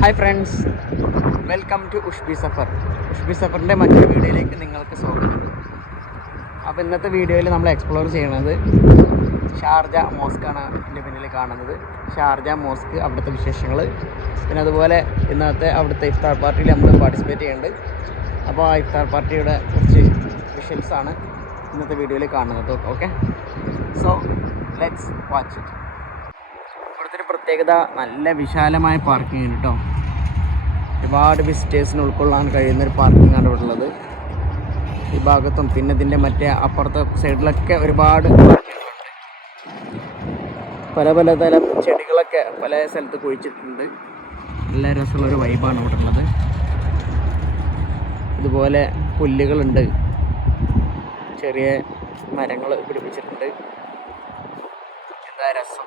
Hi friends, welcome to Ushbi Safar. ഉഷ്ബി സഫറിൻ്റെ മറ്റൊരു വീഡിയോയിലേക്ക് നിങ്ങൾക്ക് സ്വാഗതം. അപ്പോൾ ഇന്നത്തെ വീഡിയോയിൽ നമ്മൾ എക്സ്പ്ലോർ ചെയ്യുന്നത് ഷാർജ മോസ്കാണ് എൻ്റെ പിന്നിൽ കാണുന്നത്. ഷാർജ മോസ്ക്, അവിടുത്തെ വിശേഷങ്ങൾ, പിന്നെ അതുപോലെ ഇന്നത്തെ അവിടുത്തെ ഇഫ്താർ പാർട്ടിയിൽ നമ്മൾ പാർട്ടിസിപ്പേറ്റ് ചെയ്യുന്നുണ്ട്. അപ്പോൾ ആ ഇഫ്താർ പാർട്ടിയുടെ കുറച്ച് വിഷ്വൽസാണ് ഇന്നത്തെ വീഡിയോയിൽ കാണുന്നത്. Okay, so let's watch it. ഇവിടുത്തെ ഒരു പ്രത്യേകത നല്ല വിശാലമായ പാർക്കിംഗ് ആണ് കേട്ടോ. ഒരുപാട് വിസിറ്റേഴ്സിന് ഉൾക്കൊള്ളാൻ കഴിയുന്നൊരു പാർക്കിംഗ് ആണ് ഇവിടെ ഉള്ളത്. ഈ ഭാഗത്തും പിന്നെ ഇതിൻ്റെ മറ്റേ അപ്പുറത്തെ സൈഡിലൊക്കെ ഒരുപാട് പല തരം ചെടികളൊക്കെ പല സ്ഥലത്ത് കുഴിച്ചിട്ടുണ്ട്. നല്ല രസമുള്ളൊരു വൈബാണ് ഇവിടെ ഉള്ളത്. ഇതുപോലെ പുല്ലുകളുണ്ട്, ചെറിയ മരങ്ങൾ പിടിപ്പിച്ചിട്ടുണ്ട്. എന്താ രസം!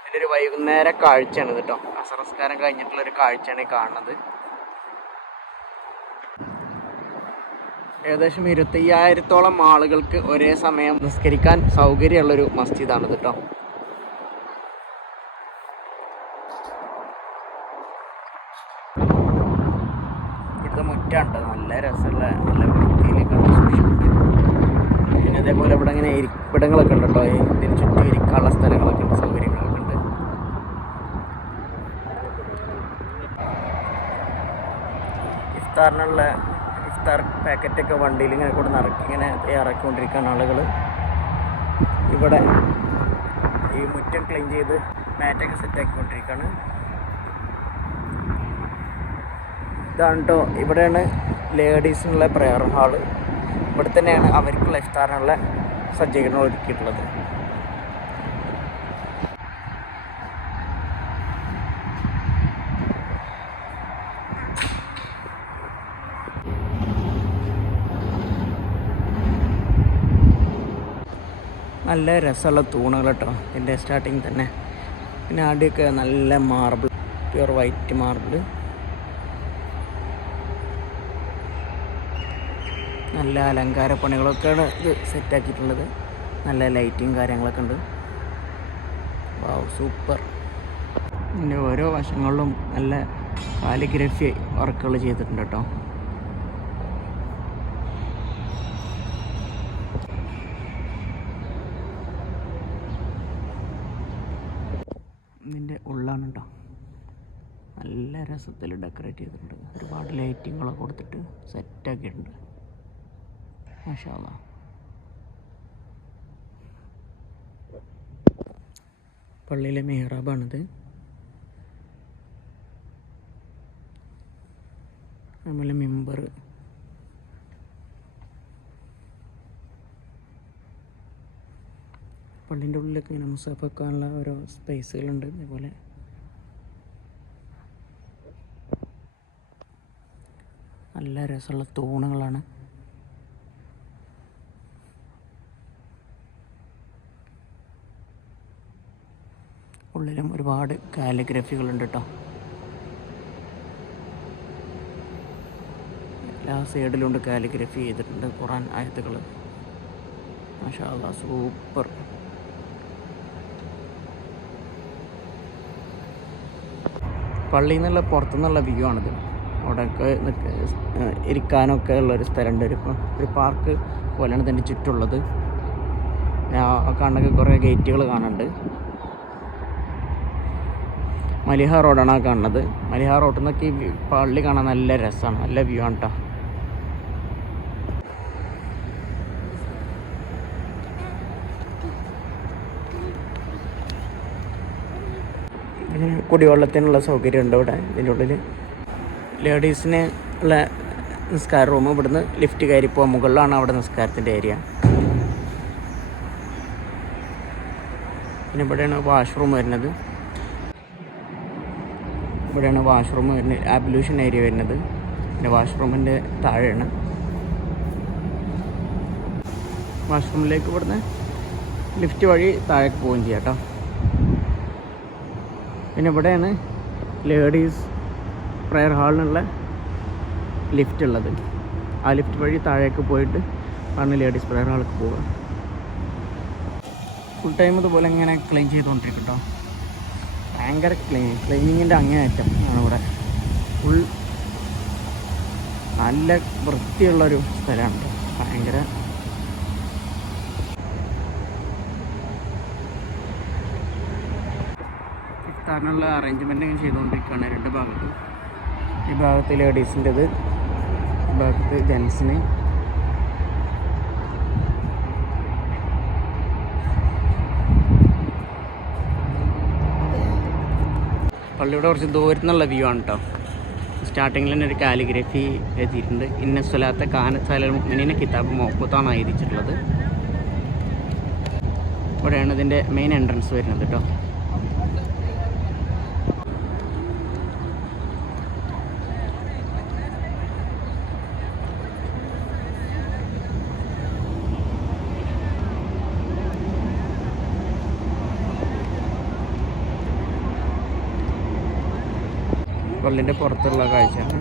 ഇതിൻ്റെ ഒരു വൈകുന്നേര കാഴ്ചയാണ് കേട്ടോ. അസറസ്കാരം കഴിഞ്ഞിട്ടുള്ളൊരു കാഴ്ചയാണ് ഈ കാണുന്നത്. ഏകദേശം 25,000-ഓളം ആളുകൾക്ക് ഒരേ സമയം നിസ്കരിക്കാൻ സൗകര്യമുള്ളൊരു മസ്ജിദാണിത് കേട്ടോ. ഇവിടുത്തെ മുറ്റുണ്ട്, നല്ല രസമുള്ള നല്ല വൃത്തിയിലൊക്കെ സൂക്ഷിച്ചിട്ടുണ്ട്. പിന്നെ അതേപോലെ ഇവിടെ ഇങ്ങനെ ഇരിപ്പിടങ്ങളൊക്കെ ഉണ്ട് കേട്ടോ. ഇതിന് ചുറ്റും ഇരിക്കാനുള്ള സ്ഥലങ്ങളൊക്കെ ഉണ്ട്, സൗകര്യങ്ങളൊക്കെ ഉണ്ട്. ഇഫ്താറിനുള്ള ഇഫ്താർ പാക്കറ്റൊക്കെ വണ്ടിയിൽ ഇങ്ങനെ കൂടെ ഇങ്ങനെ ഇറക്കിക്കൊണ്ടിരിക്കുകയാണ് ആളുകൾ. ഇവിടെ ഈ മുറ്റം ക്ലീൻ ചെയ്ത് മാറ്റൊക്കെ സെറ്റാക്കിക്കൊണ്ടിരിക്കുകയാണ്. ഇതാണ് കേട്ടോ, ഇവിടെയാണ് ലേഡീസിനുള്ള പ്രെയർ ഹാള്. ഇവിടെ തന്നെയാണ് അവർക്കുള്ള ഇഫ്താറിനുള്ള സജ്ജീകരണം ഒരുക്കിയിട്ടുള്ളത്. നല്ല രസമുള്ള തൂണുകൾ കേട്ടോ ഇതിൻ്റെ സ്റ്റാർട്ടിങ് തന്നെ. പിന്നെ ആദ്യമൊക്കെ നല്ല മാർബിൾ, പ്യുവർ വൈറ്റ് മാർബിൾ, നല്ല അലങ്കാര പണികളൊക്കെയാണ് ഇത് സെറ്റാക്കിയിട്ടുള്ളത്. നല്ല ലൈറ്റിങ് കാര്യങ്ങളൊക്കെ ഉണ്ട്. വാവ്, സൂപ്പർ. ഇതിൻ്റെ ഓരോ വശങ്ങളിലും നല്ല കാലിഗ്രഫി വർക്കുകൾ ചെയ്തിട്ടുണ്ട് കേട്ടോ. ഇതിൻ്റെ ഉള്ളാണ് കേട്ടോ, നല്ല രസത്തിൽ ഡെക്കറേറ്റ് ചെയ്തിട്ടുണ്ട്. ഒരുപാട് ലൈറ്റിങ്ങളൊക്കെ കൊടുത്തിട്ട് സെറ്റാക്കിയിട്ടുണ്ട്. മാഷാ അല്ലാഹ്. പള്ളിയിലെ മെഹ്റാബാണിത്. അതുപോലെ മിമ്പർ, പള്ളിൻ്റെ ഉള്ളിലൊക്കെ ഇങ്ങനെ മുസാഫ് വെക്കാനുള്ള ഓരോ സ്പേസുകളുണ്ട്. അതേപോലെ നല്ല രസമുള്ള തൂണുകളാണ്. ഉള്ളിലും ഒരുപാട് കാലിഗ്രഫികളുണ്ട് കേട്ടോ. എല്ലാ സൈഡിലുണ്ട് കാലിഗ്രഫി ചെയ്തിട്ടുണ്ട്, ഖുർആൻ ആയത്തുകൾ. മാഷാ അല്ലാഹ്, സൂപ്പർ. പള്ളിയിൽ നിന്നുള്ള പുറത്തുനിന്നുള്ള വ്യൂ ആണിത്. അവിടെയൊക്കെ ഇരിക്കാനൊക്കെ ഉള്ളൊരു സ്ഥലമുണ്ട്. ഒരു പാർക്ക് പോലെയാണ് ഇതിൻ്റെ ചുറ്റുള്ളത്. കാണുന്നൊക്കെ കുറേ ഗേറ്റുകൾ കാണുന്നുണ്ട്. മലിഹ റോഡാണ് ആ കാണുന്നത്. മലിഹ റോഡിൽ നിന്നൊക്കെ ഈ പള്ളി കാണാൻ നല്ല രസമാണ്, നല്ല വ്യൂ ആണ് കേട്ടോ. കുടിവെള്ളത്തിനുള്ള സൗകര്യം ഉണ്ട് ഇവിടെ. ഇതിൻ്റെ ഉള്ളിൽ ലേഡീസിന് ഉള്ള നിസ്കാര റൂം. ഇവിടുന്ന് ലിഫ്റ്റ് കയറി പോകാൻ മുകളിലാണ് അവിടെ നിസ്കാരത്തിൻ്റെ ഏരിയ. പിന്നെ ഇവിടെയാണ് വാഷ്റൂം വരുന്നത്. ഇവിടെയാണ് വാഷ്റൂം വരുന്നത്, ആബ്ലൂഷൻ ഏരിയ വരുന്നത്. പിന്നെ വാഷ്റൂമിൻ്റെ താഴെയാണ്. വാഷ്റൂമിലേക്ക് ഇവിടുന്ന് ലിഫ്റ്റ് വഴി താഴേക്ക് പോവുകയും ചെയ്യാം കേട്ടോ. പിന്നെ ഇവിടെയാണ് ലേഡീസ് പ്രെയർ ഹാളിനുള്ള ലിഫ്റ്റ് ഉള്ളത്. ആ ലിഫ്റ്റ് വഴി താഴേക്ക് പോയിട്ട് ആണ് ലേഡീസ് പ്രെയർ ഹാളിലേക്ക് പോവുക. ഫുൾ ടൈം ഇതുപോലെ ഇങ്ങനെ ക്ലീൻ ചെയ്തുകൊണ്ടിരിക്കും കേട്ടോ. ഭയങ്കര ക്ലീനിങ്ങിൻ്റെ അങ്ങേയറ്റം ആണ് ഇവിടെ. ഫുൾ നല്ല വൃത്തിയുള്ളൊരു സ്ഥലമാണ്. ഭയങ്കര ഇഫ്താറിനുള്ള അറേഞ്ച്മെൻ്റ് ഇങ്ങനെ ചെയ്തുകൊണ്ടിരിക്കുകയാണ് രണ്ട് ഭാഗത്തും. ഈ ഭാഗത്ത് ലേഡീസിൻ്റെത്, ഈ ഭാഗത്ത് ജെൻസിന്. പള്ളിയുടെ കുറച്ച് ദൂരത്തു നിന്നുള്ള വ്യൂ ആണ് കേട്ടോ. സ്റ്റാർട്ടിങ്ങിൽ തന്നെ ഒരു കാലിഗ്രഫി എഴുതിയിട്ടുണ്ട്. ഇന്ന സ്വലാത്ത കാന സലൽ മുഅ്മിനീന കിതാബ് മൗഖൂത്താണ് എഴുതിയിട്ടുള്ളത്. ഇവിടെയാണ് ഇതിൻ്റെ മെയിൻ എൻട്രൻസ് വരുന്നത് കേട്ടോ. പള്ളിൻ്റെ പുറത്തുള്ള കാഴ്ചയാണ്.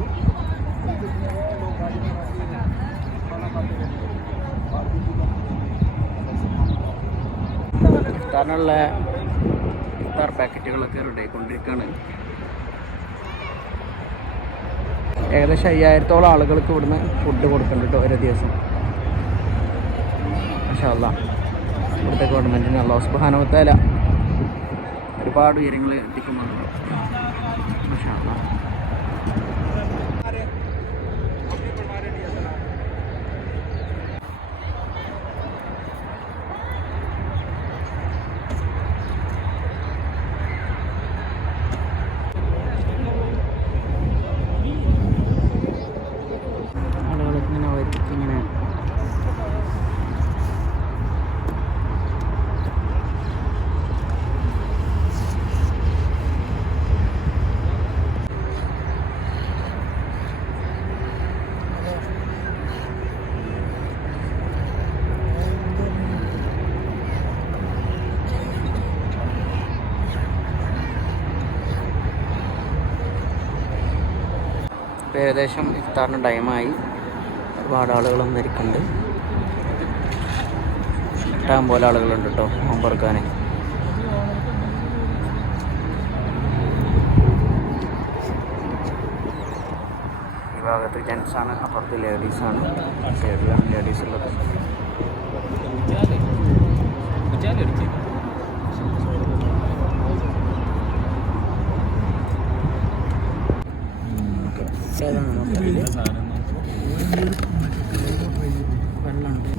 ഇഫ്താറിനുള്ള ഇഫ്താർ പാക്കറ്റുകളൊക്കെ റെഡി ആയിക്കൊണ്ടിരിക്കുകയാണ്. ഏകദേശം 5000-ഓളം ആളുകൾക്ക് ഇവിടുന്ന് ഫുഡ് കൊടുക്കുന്നുണ്ട് കേട്ടോ ഓരോ ദിവസം. മാഷാ അല്ലാഹ്. ഇവിടുത്തെ ഗവൺമെൻറ്റിന് അല്ലാഹു സുബ്ഹാനഹു വ തആല ഒരുപാട് ഉയരങ്ങൾ എത്തിക്കുന്നുണ്ട്. മാഷാ അല്ലാഹ്. ഏകദേശം ഇഫ്താറിന് ടൈമായി. ഒരുപാട് ആളുകൾ വന്നിരിക്കുന്നുണ്ട്. ഇഷ്ടം പോലെ ആളുകളുണ്ട് കേട്ടോ നോമ്പെടുക്കാൻ. ഈ ഭാഗത്ത് ജെൻസാണ്, അപ്പുറത്ത് ലേഡീസാണ്. സൈഡിലാണ് ലേഡീസ് ഉള്ളത്. വെള്ളമുണ്ട്.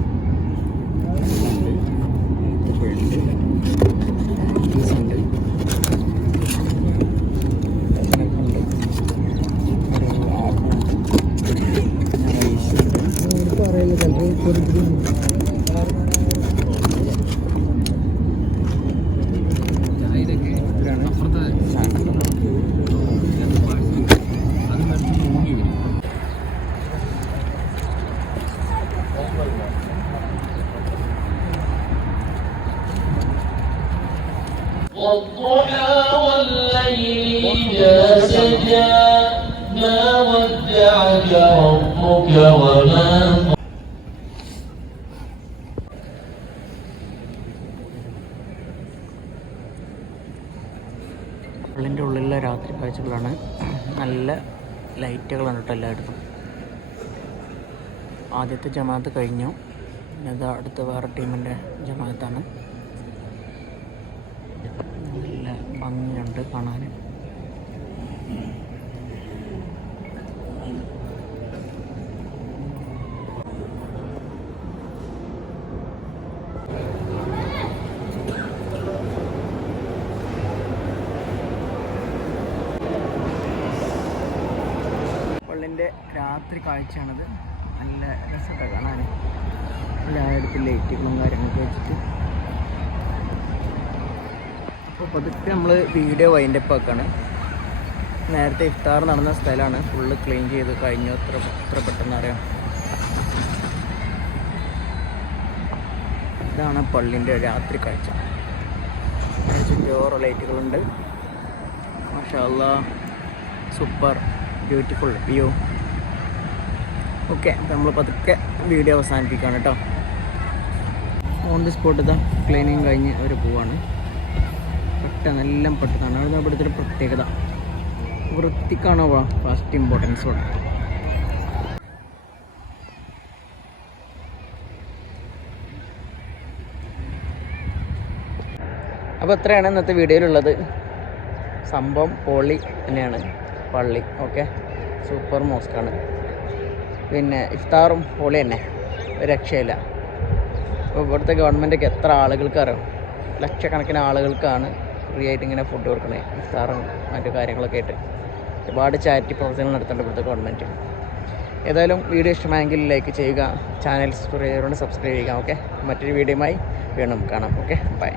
والضحى والليل إذا سجى ما ودعك ربك وما പള്ളിൻ്റെ ഉള്ളിലെ രാത്രി കാഴ്ചകളാണ്. നല്ല ലൈറ്റുകളാണ് കേട്ടോ എല്ലായിടത്തും. ആദ്യത്തെ ജമാഅത്ത് കഴിഞ്ഞു. പിന്നെ അടുത്ത വേറെ ടീമിൻ്റെ ജമാഅത്താണ്. നല്ല ഭംഗിയുണ്ട് കാണാൻ. പള്ളിൻ്റെ രാത്രി കാഴ്ചയാണത്. നല്ല രസമൊക്കെ കാണാൻ. എല്ലായിടത്തും ലൈറ്റുകളും കാര്യങ്ങളൊക്കെ വെച്ചിട്ട്. അപ്പോൾ പതുക്കെ നമ്മൾ വീഡിയോ വൈൻഡപ്പ് ആക്കാണ്. നേരത്തെ ഇഫ്താർ നടന്ന സ്ഥലമാണ്. ഫുള്ള് ക്ലീൻ ചെയ്ത് കഴിഞ്ഞു. എത്ര പെട്ടെന്ന് അറിയാം. ഇതാണ് പള്ളിൻ്റെ രാത്രി കാഴ്ച. ചുറ്റോറ ലൈറ്റുകളുണ്ട്. മാഷാ അല്ലാഹ്, സൂപ്പർ ബ്യൂട്ടിഫുൾ വ്യൂ. ഓക്കെ, നമ്മൾ പതുക്കെ വീഡിയോ അവസാനിപ്പിക്കുകയാണ് കേട്ടോ. ഓൺ ദി സ്പോട്ട് ഇതാ ക്ലീനിങ് കഴിഞ്ഞ് അവർ പോവാണ്. പെട്ടെന്ന് എല്ലാം പെട്ടെന്നാണ്. അതാണ് ഇവിടുത്തെ ഒരു പ്രത്യേകത. വൃത്തിക്കാണ് ഫസ്റ്റ് ഇമ്പോർട്ടൻസ് കൊടുക്കുന്നത്. അപ്പോൾ ഇത്രയാണ് ഇന്നത്തെ വീഡിയോയിലുള്ളത്. സംഭവം പൊളി തന്നെയാണ്, പള്ളി ഓക്കെ, സൂപ്പർ മോസ്കാണ്. പിന്നെ ഇഫ്താറും പൊളി തന്നെ, ഒരു രക്ഷയില്ല. അപ്പോൾ ഇവിടുത്തെ ഗവൺമെൻറ്റൊക്കെ എത്ര ആളുകൾക്ക് അറിയാം, ലക്ഷക്കണക്കിന് ആളുകൾക്കാണ് ഫ്രീ ആയിട്ട് ഇങ്ങനെ ഫുഡ് കൊടുക്കണേ, ഇഫ്താറും മറ്റു കാര്യങ്ങളൊക്കെ ആയിട്ട്. ഒരുപാട് ചാരിറ്റി പ്രവർത്തനങ്ങൾ നടത്തുന്നുണ്ട് ഇവിടുത്തെ ഗവൺമെൻറ്. ഏതായാലും വീഡിയോ ഇഷ്ടമായെങ്കിൽ ലൈക്ക് ചെയ്യുക, ചാനൽ സബ്സ്ക്രൈബ് ചെയ്യുക. ഓക്കെ, മറ്റൊരു വീഡിയോയുമായി വീണ്ടും കാണാം. Okay, by.